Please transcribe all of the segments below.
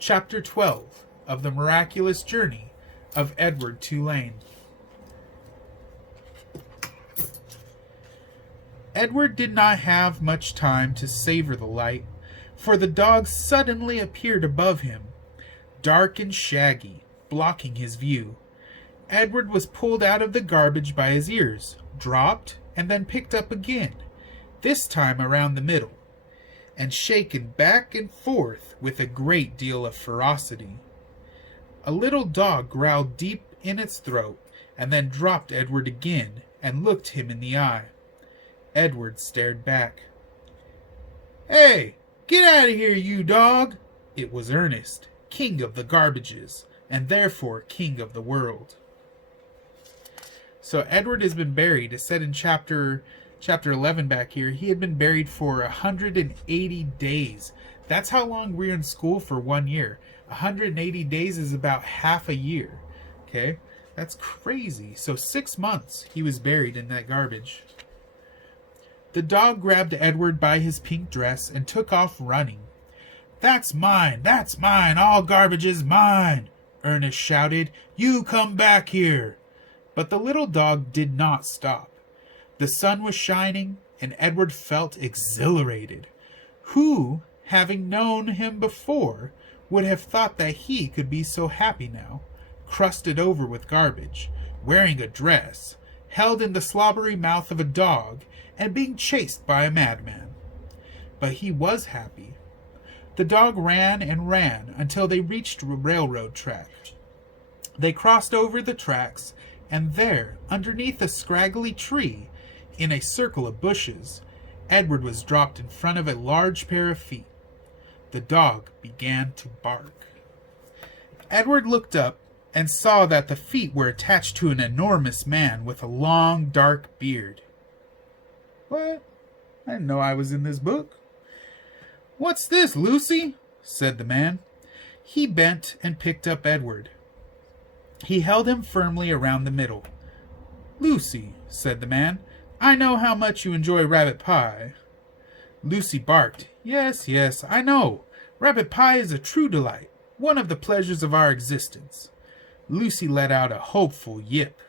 Chapter 12 of the Miraculous Journey of Edward Tulane. Edward did not have much time to savor the light, for the dog suddenly appeared above him, dark and shaggy, blocking his view. Edward was pulled out of the garbage by his ears, dropped, and then picked up again, this time around the middle, and shaken back and forth with a great deal of ferocity. A little dog growled deep in its throat, and then dropped Edward again and looked him in the eye. Edward stared back. "Hey, get out of here, you dog!" It was Ernest, king of the garbages, and therefore king of the world. So Edward has been buried. It said in chapter 11 back here, he had been buried for 180 days. That's how long we're in school for 1 year. 180 days is about half a year. Okay? That's crazy. So 6 months he was buried in that garbage. The dog grabbed Edward by his pink dress and took off running. "That's mine! That's mine! All garbage is mine!" Ernest shouted. "You come back here!" But the little dog did not stop. The sun was shining, and Edward felt exhilarated. Who, having known him before, would have thought that he could be so happy now, crusted over with garbage, wearing a dress, held in the slobbery mouth of a dog, and being chased by a madman? But he was happy. The dog ran and ran until they reached a railroad track. They crossed over the tracks, and there, underneath a scraggly tree, in a circle of bushes, Edward was dropped in front of a large pair of feet. The dog began to bark. Edward looked up and saw that the feet were attached to an enormous man with a long, dark beard. "What? I didn't know I was in this book." "What's this, Lucy?" said the man. He bent and picked up Edward. He held him firmly around the middle. "Lucy," said the man, "I know how much you enjoy rabbit pie." Lucy barked. Yes, I know. Rabbit pie is a true delight, one of the pleasures of our existence." Lucy let out a hopeful yip.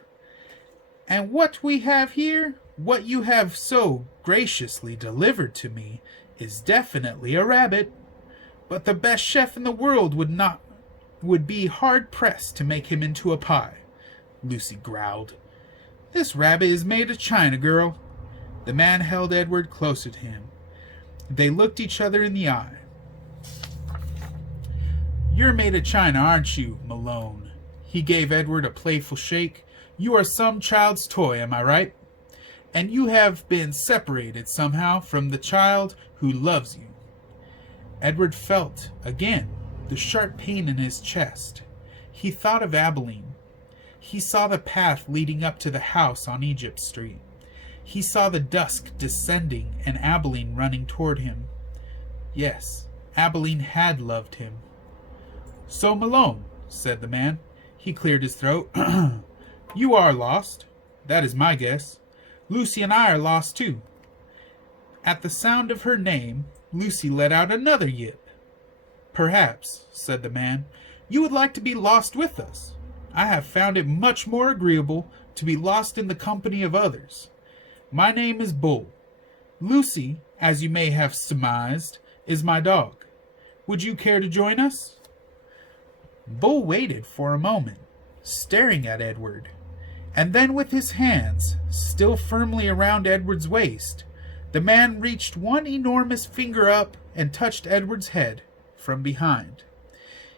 "And what we have here, what you have so graciously delivered to me, is definitely a rabbit. But the best chef in the world would be hard-pressed to make him into a pie," Lucy growled. "This rabbit is made of china, girl." The man held Edward closer to him. They looked each other in the eye. "You're made of china, aren't you, Malone?" He gave Edward a playful shake. "You are some child's toy, am I right? And you have been separated somehow from the child who loves you." Edward felt, again, the sharp pain in his chest. He thought of Abilene. He saw the path leading up to the house on Egypt Street. He saw the dusk descending and Abilene running toward him. Yes, Abilene had loved him. "So, Malone," said the man. He cleared his throat. "You are lost. That is my guess. Lucy and I are lost too." At the sound of her name, Lucy let out another yip. "Perhaps," said the man, "you would like to be lost with us. I have found it much more agreeable to be lost in the company of others. My name is Bull. Lucy, as you may have surmised, is my dog. Would you care to join us?" Bull waited for a moment, staring at Edward, and then with his hands still firmly around Edward's waist, the man reached one enormous finger up and touched Edward's head from behind.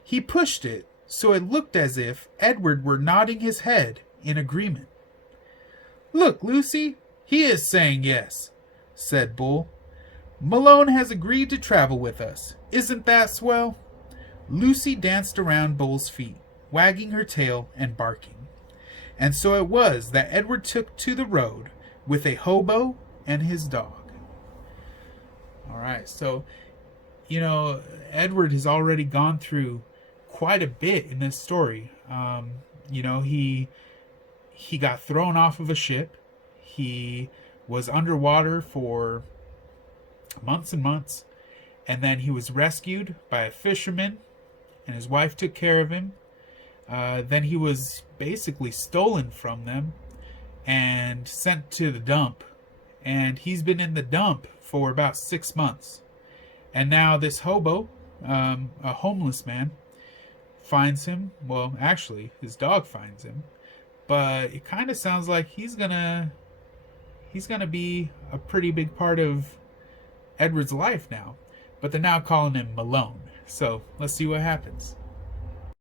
He pushed it so it looked as if Edward were nodding his head in agreement. "Look, Lucy, he is saying yes," said Bull. "Malone has agreed to travel with us. Isn't that swell?" Lucy danced around Bull's feet, wagging her tail and barking. And so it was that Edward took to the road with a hobo and his dog. All right, so, Edward has already gone through quite a bit in this story. He got thrown off of a ship. He was underwater for months and months, and then he was rescued by a fisherman, and his wife took care of him. Then he was basically stolen from them and sent to the dump. And he's been in the dump for about 6 months. And now this hobo, a homeless man, finds him. Well, actually, his dog finds him. But it kind of sounds like he's gonna be a pretty big part of Edward's life now. But they're now calling him Malone. So let's see what happens.